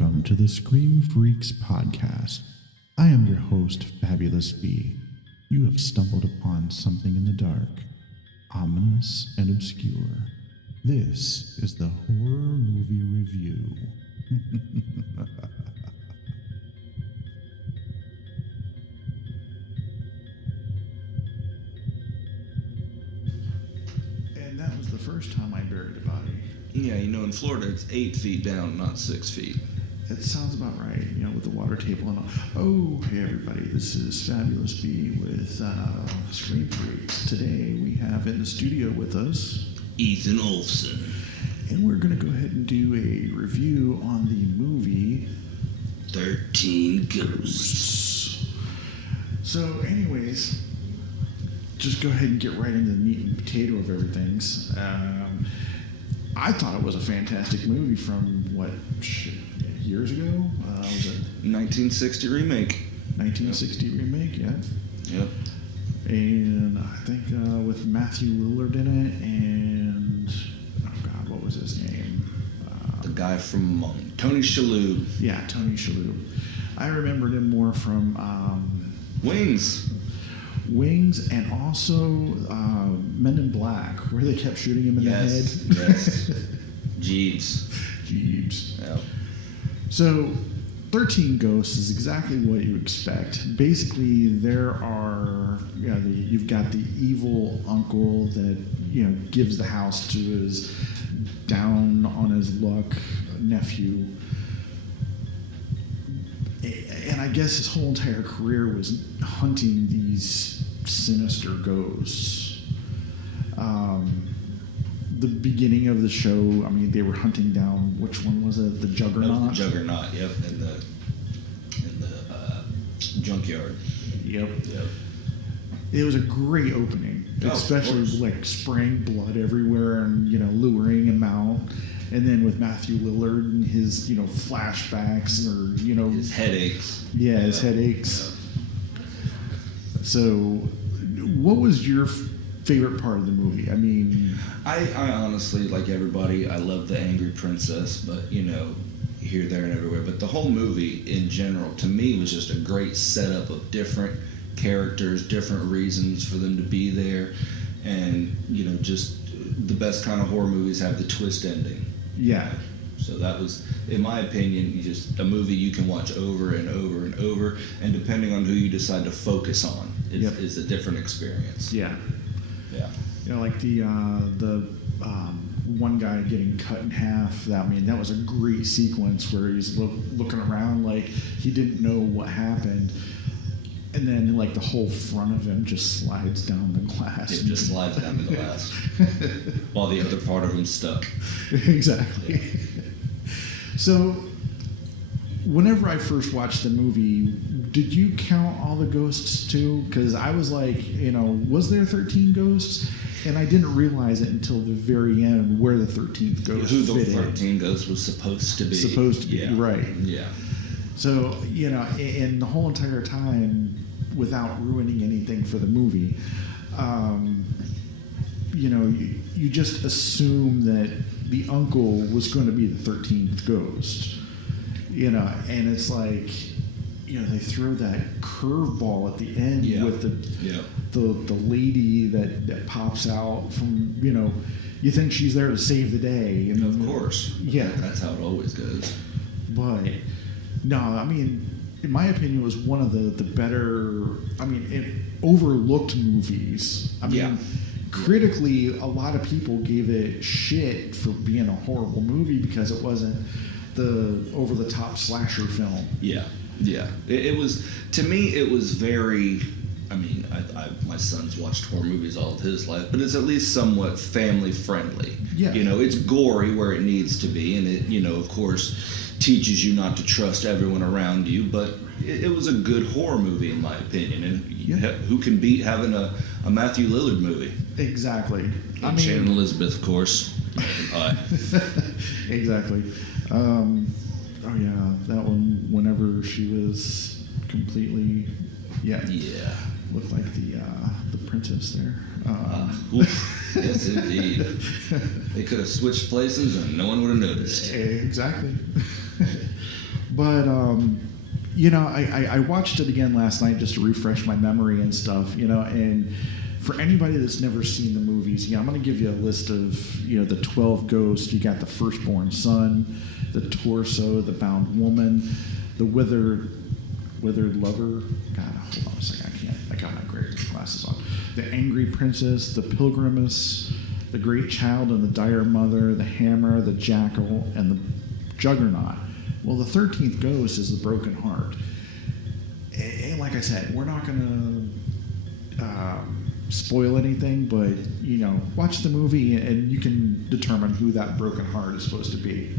Welcome to the Scream Freaks podcast. I am your host, Fabulous B. You have stumbled upon something in the dark, ominous and obscure. This is the Horror Movie Review. And that was the first time I buried a body. Yeah, you know, in Florida it's 8 feet down, not 6 feet. That sounds about right, you know, with the water table and all. Oh, hey everybody, this is Fabulous B with Scream Freaks. Today we have in the studio with us Ethan Olson. and we're going to go ahead and do a review on the movie 13 Ghosts. So anyways, just go ahead and get right into the meat and potato of everything. I thought it was a fantastic movie from, years ago? Was it 1960 remake. 1960 remake? Yeah. Yep. And I think with Matthew Lillard in it, and oh god, what was his name? The guy from Tony Shalhoub. Yeah, Tony Shalhoub. I remembered him more from Wings. Wings, and also Men in Black, where they kept shooting him in the head. Yes. Jeeves. Jeeves. Yep. So, 13 Ghosts is exactly what you expect. Basically, there are, you know, you've got the evil uncle that, you know, gives the house to his down on his luck nephew. And I guess his whole entire career was hunting these sinister ghosts. The beginning of the show, I mean, they were hunting down, which one was it? The Juggernaut? That was the Juggernaut, yep, in the junkyard. Yep. Yep. It was a great opening, Oh, especially of course. like spraying blood everywhere and, you know, luring him out. And then with Matthew Lillard and his, you know, flashbacks or, you know, His headaches. yeah, his headaches. So, what was your favorite part of the movie? I mean, I honestly, like everybody, I love the angry princess, but, you know, here, there, and everywhere. But the whole movie in general, to me, was just a great setup of different characters, different reasons for them to be there, and, you know, just the best kind of horror movies have the twist ending. yeah. So that was, in my opinion, just a movie you can watch over and over and over, and depending on who you decide to focus on, is a different experience. Yeah. Yeah. You know, like the one guy getting cut in half. That was a great sequence where he's looking around like he didn't know what happened, and then like the whole front of him just slides down the glass. It just slides down the glass while the other part of him's stuck. Exactly. So, whenever I first watched the movie, did you count all the ghosts too? Because I was like, you know, was there 13 ghosts? And I didn't realize it until the very end where the 13th ghost Who the fit in. 13 Ghost was supposed to be. Supposed to be, Yeah. right. Yeah. So, you know, and the whole entire time, without ruining anything for the movie, you know, you just assume that the uncle was going to be the 13th ghost. You know, and it's like, you know, they throw that curveball at the end with the lady that pops out from, you know, you think she's there to save the day. And Of course. Yeah. That's how it always goes. But no, I mean, in my opinion, it was one of the better, overlooked movies. I mean, Yeah. critically, a lot of people gave it shit for being a horrible movie because it wasn't the over-the-top slasher film. Yeah. Yeah. It was, to me, it was very, my son's watched horror movies all of his life, but it's at least somewhat family friendly. Yeah. You know, it's gory where it needs to be, and it, you know, of course, teaches you not to trust everyone around you, but it was a good horror movie in my opinion, and who can beat having a Matthew Lillard movie? Exactly. And Shannon Elizabeth, of course. Exactly. Oh yeah, that one. Whenever she was completely, looked like the princess there. Yes, indeed. They could have switched places and no one would have noticed. Exactly. But you know, I watched it again last night just to refresh my memory and stuff. You know, and for anybody that's never seen the movies, I'm going to give you a list of, you know, the 12 ghosts. You got the firstborn son, the torso, the bound woman, the withered lover. God, hold on a second. I got my great glasses on. The angry princess, the pilgrimess, the great child and the dire mother, the hammer, the jackal, and the juggernaut. Well, the 13th ghost is the broken heart. And like I said, we're not going to spoil anything, but, you know, watch the movie and you can determine who that broken heart is supposed to be.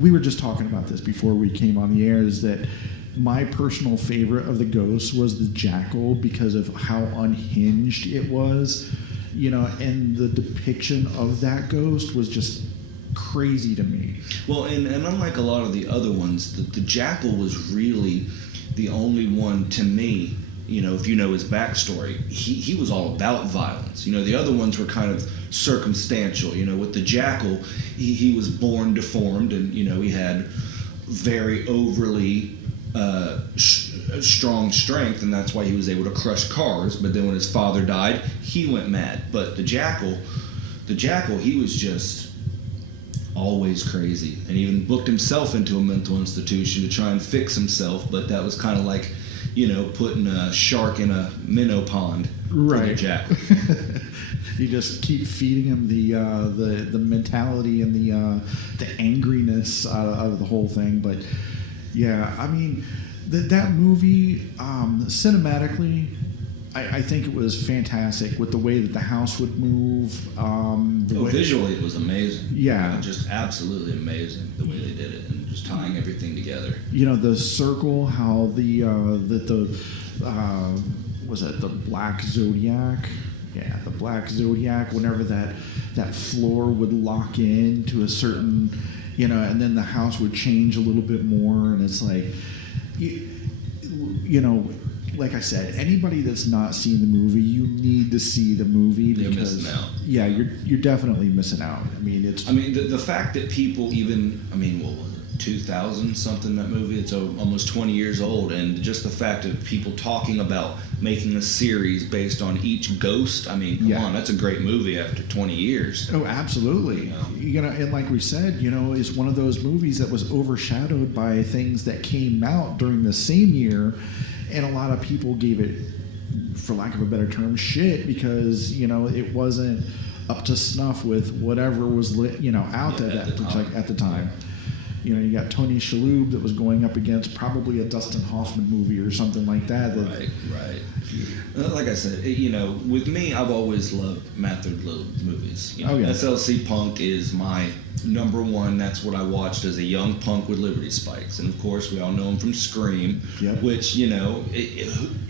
We were just talking about this before we came on the air, is that my personal favorite of the ghosts was the jackal because of how unhinged it was, you know, and the depiction of that ghost was just crazy to me. Well, and unlike a lot of the other ones, the jackal was really the only one, to me, you know, if you know his backstory, he was all about violence. You know, the other ones were kind of circumstantial. You know, with the jackal, he was born deformed, and, you know, he had very overly strong strength, and that's why he was able to crush cars. But then when his father died, he went mad. But the jackal, he was just always crazy, and even booked himself into a mental institution to try and fix himself. But that was kind of like, you know, putting a shark in a minnow pond for the jackal. You just keep feeding him the mentality and the angriness out of the whole thing. But yeah, I mean, that movie cinematically, I think it was fantastic with the way that the house would move. Visually, it was amazing. Yeah, you know, just absolutely amazing the way they did it, and just tying everything together. You know, the circle, how was it the Black Zodiac? Yeah, the Black Zodiac. Whenever that floor would lock in to a certain, you know, and then the house would change a little bit more, and it's like, you know, like I said, anybody that's not seen the movie, you need to see the movie because you're missing out. Yeah, you're definitely missing out. I mean, the fact that people even, I mean, what was it, 2000 something, that movie? It's almost 20 years old, and just the fact of people talking about making a series based on each ghost. I mean, come on, that's a great movie after 20 years. Oh, absolutely. You know, and like we said, you know, it's one of those movies that was overshadowed by things that came out during the same year. And a lot of people gave it, for lack of a better term, shit because, you know, it wasn't up to snuff with whatever was out there at the time. You know, you got Tony Shalhoub that was going up against probably a Dustin Hoffman movie or something like that. Right. Like I said, you know, with me, I've always loved Matthew Lillard movies. You know, SLC Punk is my number one. That's what I watched as a young punk with Liberty Spikes. And, of course, we all know him from Scream, which, you know,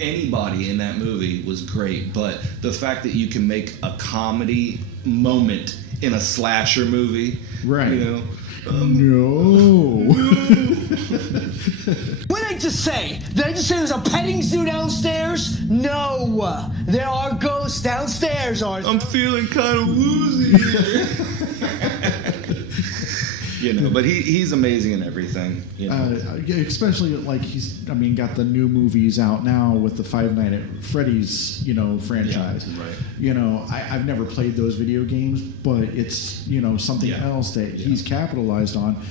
anybody in that movie was great. But the fact that you can make a comedy moment in a slasher movie, right? You know, no. What did I just say? Did I just say there's a petting zoo downstairs? No. There are ghosts downstairs, Arthur. I'm feeling kind of woozy here. You know, but he's amazing in everything. You know? Especially like got the new movies out now with the Five Nights at Freddy's, you know, franchise. Yeah, right. You know, I've never played those video games, but it's, you know, something else that he's capitalized on.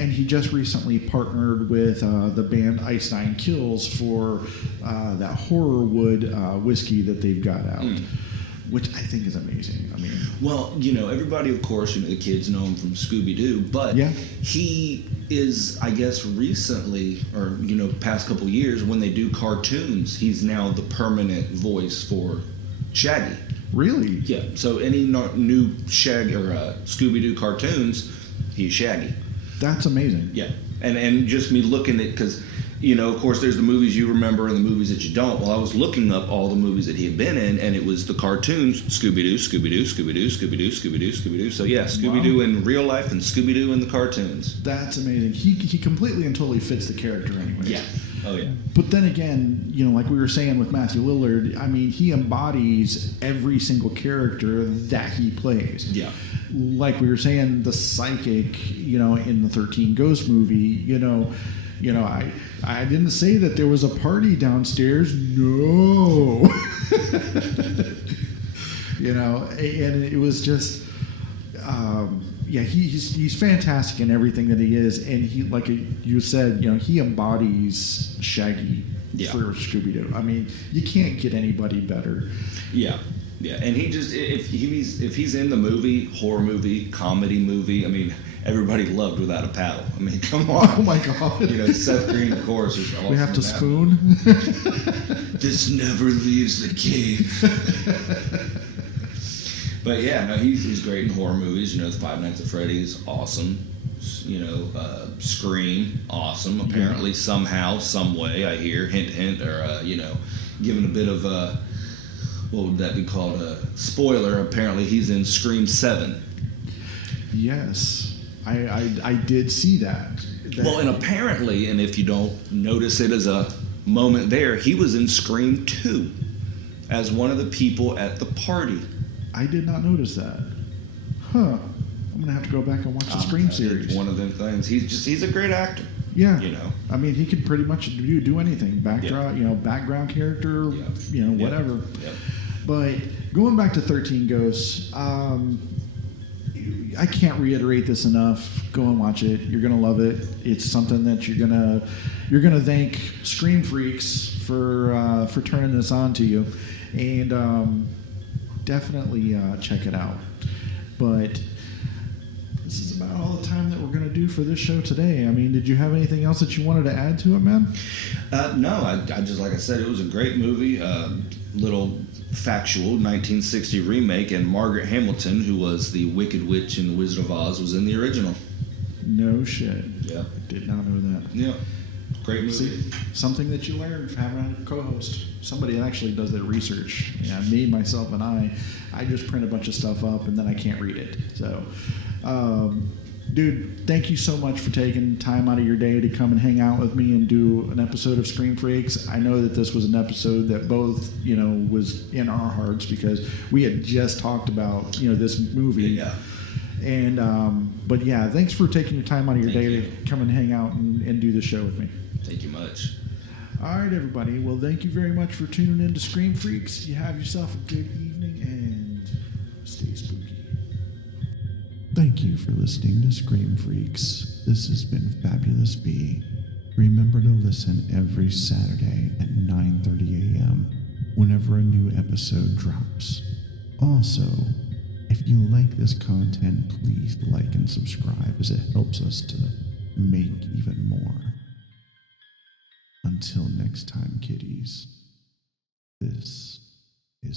And he just recently partnered with the band Ice Nine Kills for that Horrorwood whiskey that they've got out. Which I think is amazing. I mean, well, you know, everybody, of course, you know, the kids know him from Scooby-Doo, but he is, I guess, recently, or, you know, past couple years, when they do cartoons, he's now the permanent voice for Shaggy. Really? Yeah. So any new Shaggy or Scooby-Doo cartoons, he's Shaggy. That's amazing. Yeah. And just me looking at, because, you know, of course, there's the movies you remember and the movies that you don't. Well, I was looking up all the movies that he had been in, and it was the cartoons, Scooby-Doo, Scooby-Doo, Scooby-Doo, Scooby-Doo, Scooby-Doo, Scooby-Doo. So, yeah, Scooby-Doo in real life and Scooby-Doo in the cartoons. That's amazing. He completely and totally fits the character anyway. Yeah. Oh yeah. But then again, like we were saying with Matthew Lillard, I mean, he embodies every single character that he plays. Yeah. Like we were saying, the psychic, in the 13 Ghosts movie, I didn't say that there was a party downstairs. No. And it was just, he's fantastic in everything that he is. And he, like you said, he embodies Shaggy for Scooby-Doo. I mean, you can't get anybody better. Yeah. Yeah, and he just if he's in the movie, horror movie, comedy movie, I mean, everybody loved Without a Paddle. I mean, come on. Oh my God. Seth Green, of course, is awesome. We have to in that. spoon. This never leaves the cave. But yeah, no, he's great in horror movies. Five Nights at Freddy's, awesome. Scream, awesome. Apparently, somehow, some way, I hear, hint, or given a bit of what would that be called? A spoiler. Apparently, he's in Scream 7. Yes, I did see that. Well, and apparently, and if you don't notice it as a moment there, he was in Scream 2 as one of the people at the party. I did not notice that. Huh. I'm going to have to go back and watch the Scream series. It's one of them things. He's a great actor. Yeah. I mean, he could pretty much do anything. Background character, whatever. Yep. But going back to 13 Ghosts, I can't reiterate this enough. Go and watch it. You're gonna love it. It's something that you're gonna thank Scream Freaks for turning this on to you, and definitely check it out. But this is about all the time that we're going to do for this show today. I mean, did you have anything else that you wanted to add to it, man? No, I just, like I said, it was a great movie. Little factual 1960 remake, and Margaret Hamilton, who was the Wicked Witch in The Wizard of Oz, was in the original. No shit. Yeah. Did not know that. Yeah. Great movie. See, something that you learn from having a co-host. Somebody that actually does their research. Yeah, me, myself, and I just print a bunch of stuff up and then I can't read it. So, dude, thank you so much for taking time out of your day to come and hang out with me and do an episode of Scream Freaks. I know that this was an episode that both, was in our hearts because we had just talked about, this movie. Yeah. And, but yeah, thanks for taking your time out of your day to come and hang out and do the show with me. Thank you much. All right, everybody. Well, thank you very much for tuning in to Scream Freaks. You have yourself a good evening and stay spooky. Thank you for listening to Scream Freaks. This has been Fabulous B. Remember to listen every Saturday at 9:30 a.m. whenever a new episode drops. Also, if you like this content, please like and subscribe as it helps us to make even more. Until next time, kiddies, this is